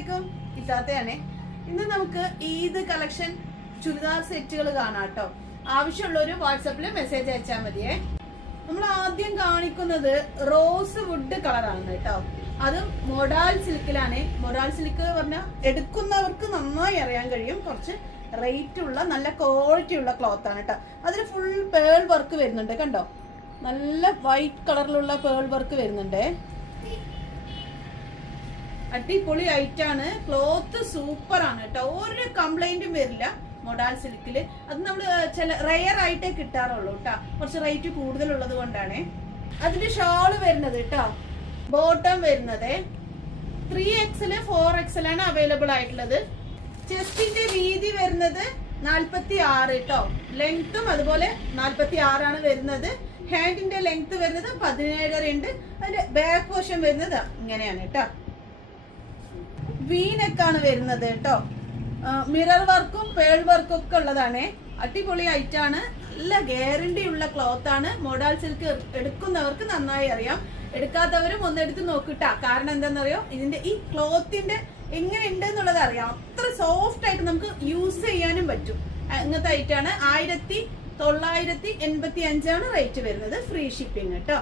അസ്സലാമലൈക്കും ഇത്താത്തയാണേ. ഇന്ന് നമുക്ക് ഈദ് കളക്ഷൻ ചുരിദാർ സെറ്റുകൾ കാണാം കേട്ടോ. ആവശ്യമുള്ളൊരു വാട്സപ്പിൽ മെസ്സേജ് അയച്ചാൽ മതിയേ. നമ്മൾ ആദ്യം കാണിക്കുന്നത് റോസ് വുഡ് കളറാണ് കേട്ടോ. അതും മൊഡാൽ സിൽക്കിലാണ്. മൊഡാൽ സിൽക്ക് പറഞ്ഞാൽ എടുക്കുന്നവർക്ക് നന്നായി അറിയാൻ കഴിയും. കുറച്ച് റേറ്റ് ഉള്ള നല്ല ക്വാളിറ്റി ഉള്ള ക്ലോത്ത് ആണ് കേട്ടോ. അതിൽ ഫുൾ പേൾ വർക്ക് വരുന്നുണ്ട് കണ്ടോ. നല്ല വൈറ്റ് കളറിലുള്ള പേൾ വർക്ക് വരുന്നുണ്ട്. അടിപൊളി ഐറ്റാണ്. ക്ലോത്ത് സൂപ്പർ ആണ് കേട്ടോ. ഒരു കംപ്ലൈന്റും വരില്ല മൊഡാൽ സിൽക്കില്. അത് നമ്മൾ ചില റെയർ ആയിട്ടേ കിട്ടാറുള്ളൂ കേട്ടോ. കുറച്ച് റേറ്റ് കൂടുതലുള്ളത് കൊണ്ടാണ്. അതിന്റെ ഷോള് വരുന്നത് കേട്ടോ, ബോട്ടം വരുന്നത് 3XL 4XL ആണ് അവൈലബിൾ ആയിട്ടുള്ളത്. ചെസ്റ്റിന്റെ വീതി വരുന്നത് 46 കേട്ടോ. ലെങ്ത്തും അതുപോലെ 46 ആണ് വരുന്നത്. ഹാൻഡിന്റെ ലെങ്ത് വരുന്നത് 17 ഉണ്ട്. അതിന്റെ ബാക്ക് പോർഷൻ വരുന്നത് ഇങ്ങനെയാണ് കേട്ടോ. വീനെക്കാണ് വരുന്നത് കേട്ടോ. മിറർ വർക്കും പേൾ വർക്കും ഒക്കെ ഉള്ളതാണ്. അടിപൊളി ഐറ്റാണ്. നല്ല ഗ്യാരണ്ടി ഉള്ള ക്ലോത്ത് ആണ്. മൊഡാൽ സിൽക്ക് എടുക്കുന്നവർക്ക് നന്നായി അറിയാം. എടുക്കാത്തവരും ഒന്നെടുത്ത് നോക്കിട്ടാ. കാരണം എന്താണെന്നറിയോ, ഇതിന്റെ ഈ ക്ലോത്തിന്റെ എങ്ങനെ ഉണ്ട് എന്നുള്ളത് അറിയാം. അത്ര സോഫ്റ്റ് ആയിട്ട് നമുക്ക് യൂസ് ചെയ്യാനും പറ്റും. ഇങ്ങനത്തെ ഐറ്റാണ്. 1985 റേറ്റ് വരുന്നത്. ഫ്രീ ഷിപ്പിംഗ് കേട്ടോ.